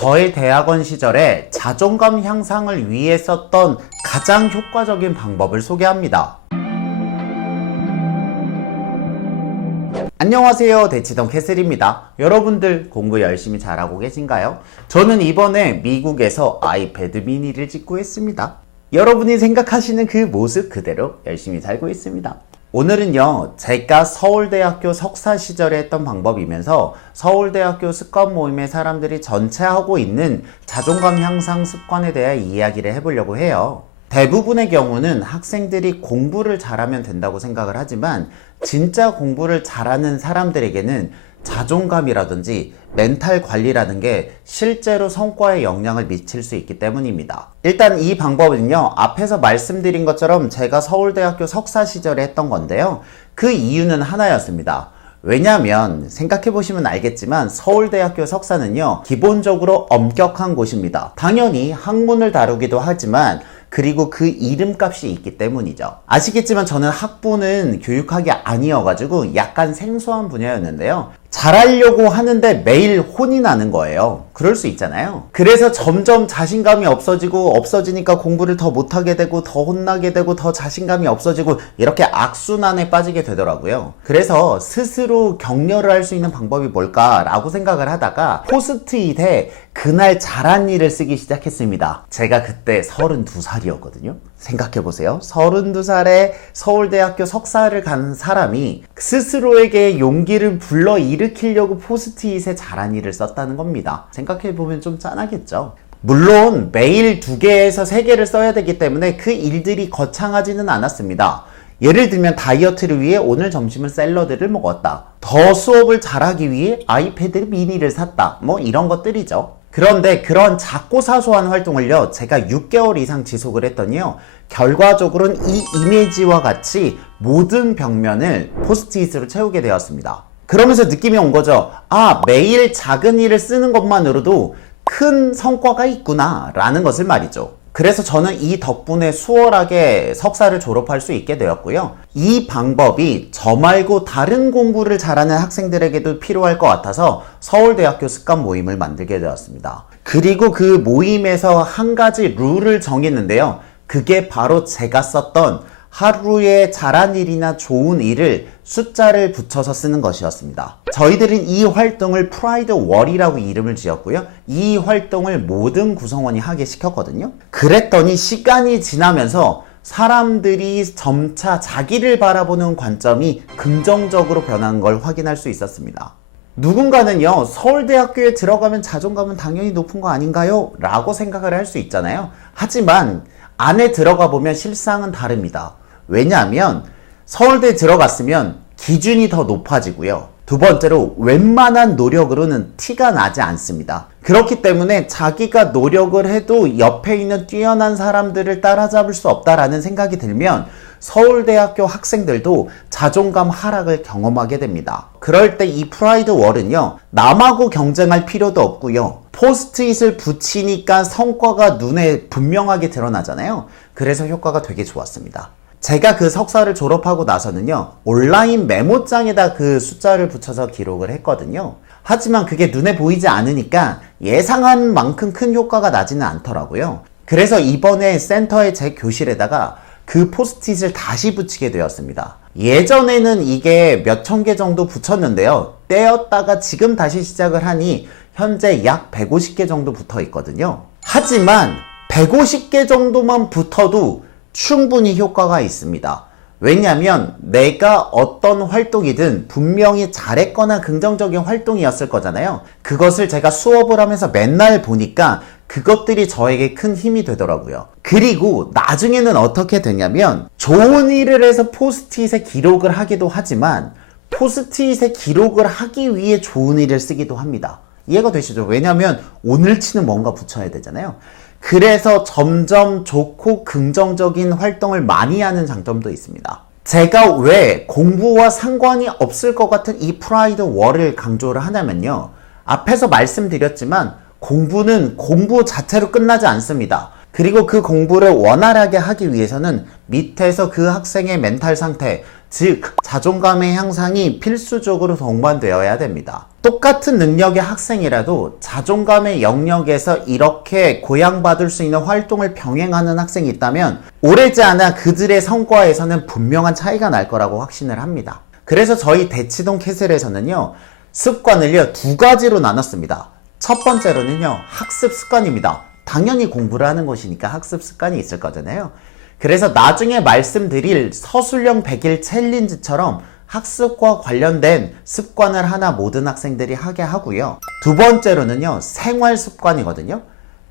저의 대학원 시절에 자존감 향상을 위해 썼던 가장 효과적인 방법을 소개합니다. 안녕하세요. 대치동 캐슬입니다. 여러분들 공부 열심히 잘하고 계신가요? 저는 이번에 미국에서 아이패드 미니를 찍고 있습니다. 여러분이 생각하시는 그 모습 그대로 열심히 살고 있습니다. 오늘은요, 제가 서울대학교 석사 시절에 했던 방법이면서 서울대학교 습관 모임의 사람들이 전체 하고 있는 자존감 향상 습관에 대해 이야기를 해보려고 해요. 대부분의 경우는 학생들이 공부를 잘하면 된다고 생각을 하지만 진짜 공부를 잘하는 사람들에게는 자존감이라든지 멘탈 관리라는 게 실제로 성과에 영향을 미칠 수 있기 때문입니다. 일단 이 방법은요, 앞에서 말씀드린 것처럼 제가 서울대학교 석사 시절에 했던 건데요. 그 이유는 하나였습니다. 왜냐하면 생각해보시면 알겠지만 서울대학교 석사는요, 기본적으로 엄격한 곳입니다. 당연히 학문을 다루기도 하지만 그리고 그 이름값이 있기 때문이죠. 아시겠지만 저는 학부는 교육학이 아니어가지고 약간 생소한 분야였는데요. 잘하려고 하는데 매일 혼이 나는 거예요. 그럴 수 있잖아요. 그래서 점점 자신감이 없어지고 없어지니까 공부를 더 못하게 되고 더 혼나게 되고 더 자신감이 없어지고 이렇게 악순환에 빠지게 되더라고요. 그래서 스스로 격려를 할 수 있는 방법이 뭘까라고 생각을 하다가 포스트잇에 그날 잘한 일을 쓰기 시작했습니다. 제가 그때 32살이었거든요. 생각해 보세요. 32살에 서울대학교 석사를 간 사람이 스스로에게 용기를 불러 일으키려고 포스트잇에 잘한 일을 썼다는 겁니다. 생각해 보면 좀 짠하겠죠? 물론 매일 두 개에서 세 개를 써야 되기 때문에 그 일들이 거창하지는 않았습니다. 예를 들면 다이어트를 위해 오늘 점심은 샐러드를 먹었다. 더 수업을 잘하기 위해 아이패드 미니를 샀다. 뭐 이런 것들이죠. 그런데 그런 작고 사소한 활동을요, 제가 6개월 이상 지속을 했더니요, 결과적으로는 이 이미지와 같이 모든 벽면을 포스트잇으로 채우게 되었습니다. 그러면서 느낌이 온 거죠. 아, 매일 작은 일을 쓰는 것만으로도 큰 성과가 있구나, 라는 것을 말이죠. 그래서 저는 이 덕분에 수월하게 석사를 졸업할 수 있게 되었고요. 이 방법이 저 말고 다른 공부를 잘하는 학생들에게도 필요할 것 같아서 서울대학교 습관 모임을 만들게 되었습니다. 그리고 그 모임에서 한 가지 룰을 정했는데요. 그게 바로 제가 썼던 하루에 잘한 일이나 좋은 일을 숫자를 붙여서 쓰는 것이었습니다. 저희들은 이 활동을 프라이드 월이라고 이름을 지었고요. 이 활동을 모든 구성원이 하게 시켰거든요. 그랬더니 시간이 지나면서 사람들이 점차 자기를 바라보는 관점이 긍정적으로 변하는 걸 확인할 수 있었습니다. 누군가는요, 서울대학교에 들어가면 자존감은 당연히 높은 거 아닌가요? 라고 생각을 할 수 있잖아요. 하지만 안에 들어가 보면 실상은 다릅니다. 왜냐하면 서울대에 들어갔으면 기준이 더 높아지고요. 두 번째로 웬만한 노력으로는 티가 나지 않습니다. 그렇기 때문에 자기가 노력을 해도 옆에 있는 뛰어난 사람들을 따라잡을 수 없다라는 생각이 들면 서울대학교 학생들도 자존감 하락을 경험하게 됩니다. 그럴 때 이 프라이드 월은요, 남하고 경쟁할 필요도 없고요. 포스트잇을 붙이니까 성과가 눈에 분명하게 드러나잖아요. 그래서 효과가 되게 좋았습니다. 제가 그 석사를 졸업하고 나서는요, 온라인 메모장에다 그 숫자를 붙여서 기록을 했거든요. 하지만 그게 눈에 보이지 않으니까 예상한 만큼 큰 효과가 나지는 않더라고요. 그래서 이번에 센터의 제 교실에다가 그 포스트잇을 다시 붙이게 되었습니다. 예전에는 이게 몇 천 개 정도 붙였는데요. 떼었다가 지금 다시 시작을 하니 현재 약 150개 정도 붙어 있거든요. 하지만 150개 정도만 붙어도 충분히 효과가 있습니다. 왜냐하면 내가 어떤 활동이든 분명히 잘했거나 긍정적인 활동이었을 거잖아요. 그것을 제가 수업을 하면서 맨날 보니까 그것들이 저에게 큰 힘이 되더라고요. 그리고 나중에는 어떻게 되냐면 좋은 일을 해서 포스트잇에 기록을 하기도 하지만 포스트잇에 기록을 하기 위해 좋은 일을 쓰기도 합니다. 이해가 되시죠? 왜냐하면 오늘치는 뭔가 붙여야 되잖아요. 그래서 점점 좋고 긍정적인 활동을 많이 하는 장점도 있습니다. 제가 왜 공부와 상관이 없을 것 같은 이 프라이드 월을 강조를 하냐면요. 앞에서 말씀드렸지만 공부는 공부 자체로 끝나지 않습니다. 그리고 그 공부를 원활하게 하기 위해서는 밑에서 그 학생의 멘탈 상태, 즉, 자존감의 향상이 필수적으로 동반되어야 됩니다. 똑같은 능력의 학생이라도 자존감의 영역에서 이렇게 고양받을 수 있는 활동을 병행하는 학생이 있다면 오래지 않아 그들의 성과에서는 분명한 차이가 날 거라고 확신을 합니다. 그래서 저희 대치동 캐슬에서는요, 습관을요, 두 가지로 나눴습니다. 첫 번째로는요, 학습 습관입니다. 당연히 공부를 하는 곳이니까 학습 습관이 있을 거잖아요. 그래서 나중에 말씀드릴 서술형 100일 챌린지처럼 학습과 관련된 습관을 하나 모든 학생들이 하게 하고요. 두 번째로는요, 생활 습관이거든요.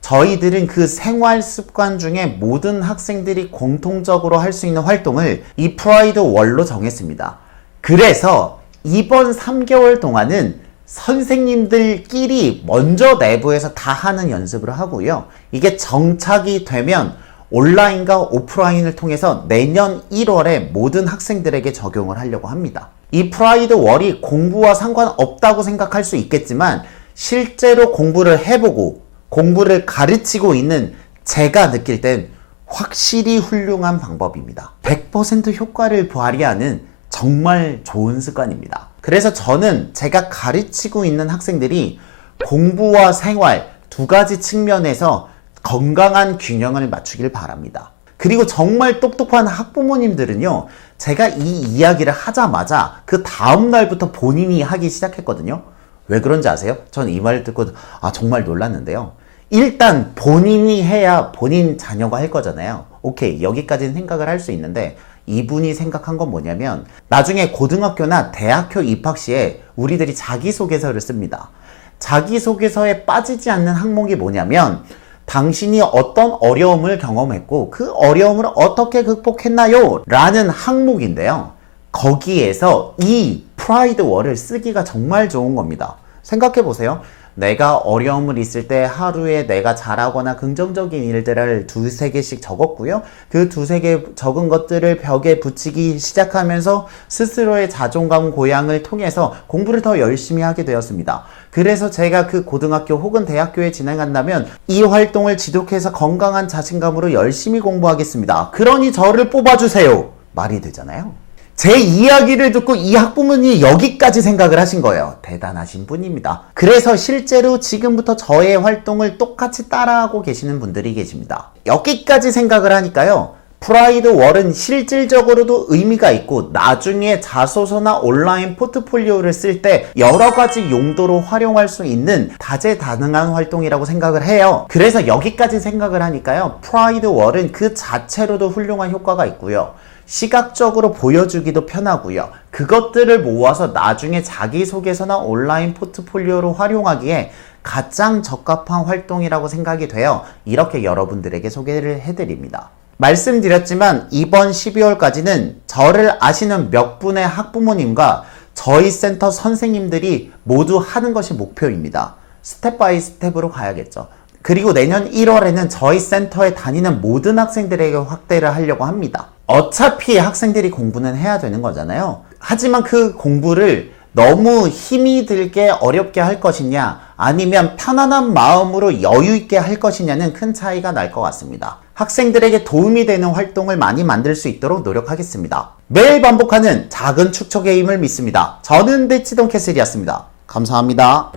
저희들은 그 생활 습관 중에 모든 학생들이 공통적으로 할 수 있는 활동을 이 프라이드 월로 정했습니다. 그래서 이번 3개월 동안은 선생님들끼리 먼저 내부에서 다 하는 연습을 하고요. 이게 정착이 되면 온라인과 오프라인을 통해서 내년 1월에 모든 학생들에게 적용을 하려고 합니다. 이 프라이드 월이 공부와 상관없다고 생각할 수 있겠지만 실제로 공부를 해보고 공부를 가르치고 있는 제가 느낄 땐 확실히 훌륭한 방법입니다. 100% 효과를 발휘하는 정말 좋은 습관입니다. 그래서 저는 제가 가르치고 있는 학생들이 공부와 생활 두 가지 측면에서 건강한 균형을 맞추길 바랍니다. 그리고 정말 똑똑한 학부모님들은요, 제가 이 이야기를 하자마자 그 다음날부터 본인이 하기 시작했거든요. 왜 그런지 아세요? 전 이 말을 듣고, 아, 정말 놀랐는데요. 일단 본인이 해야 본인 자녀가 할 거잖아요. 오케이, 여기까지는 생각을 할 수 있는데, 이분이 생각한 건 뭐냐면, 나중에 고등학교나 대학교 입학 시에 우리들이 자기소개서를 씁니다. 자기소개서에 빠지지 않는 항목이 뭐냐면, 당신이 어떤 어려움을 경험했고 그 어려움을 어떻게 극복했나요? 라는 항목인데요. 거기에서 이 프라이드 월을 쓰기가 정말 좋은 겁니다. 생각해 보세요. 내가 어려움을 있을 때 하루에 내가 잘하거나 긍정적인 일들을 두세 개씩 적었고요. 그 두세 개 적은 것들을 벽에 붙이기 시작하면서 스스로의 자존감 고양을 통해서 공부를 더 열심히 하게 되었습니다. 그래서 제가 그 고등학교 혹은 대학교에 진행한다면 이 활동을 지속해서 건강한 자신감으로 열심히 공부하겠습니다. 그러니 저를 뽑아주세요. 말이 되잖아요. 제 이야기를 듣고 이 학부모님이 여기까지 생각을 하신 거예요. 대단하신 분입니다. 그래서 실제로 지금부터 저의 활동을 똑같이 따라하고 계시는 분들이 계십니다. 여기까지 생각을 하니까요. 프라이드 월은 실질적으로도 의미가 있고 나중에 자소서나 온라인 포트폴리오를 쓸 때 여러 가지 용도로 활용할 수 있는 다재다능한 활동이라고 생각을 해요. 그래서 여기까지 생각을 하니까요. 프라이드 월은 그 자체로도 훌륭한 효과가 있고요. 시각적으로 보여주기도 편하고요. 그것들을 모아서 나중에 자기소개서나 온라인 포트폴리오로 활용하기에 가장 적합한 활동이라고 생각이 되어 이렇게 여러분들에게 소개를 해드립니다. 말씀드렸지만 이번 12월까지는 저를 아시는 몇 분의 학부모님과 저희 센터 선생님들이 모두 하는 것이 목표입니다. 스텝 바이 스텝으로 가야겠죠. 그리고 내년 1월에는 저희 센터에 다니는 모든 학생들에게 확대를 하려고 합니다. 어차피 학생들이 공부는 해야 되는 거잖아요. 하지만 그 공부를 너무 힘이 들게 어렵게 할 것이냐, 아니면 편안한 마음으로 여유 있게 할 것이냐는 큰 차이가 날 것 같습니다. 학생들에게 도움이 되는 활동을 많이 만들 수 있도록 노력하겠습니다. 매일 반복하는 작은 축척의 힘을 믿습니다. 저는 대치동 캐슬이었습니다. 감사합니다.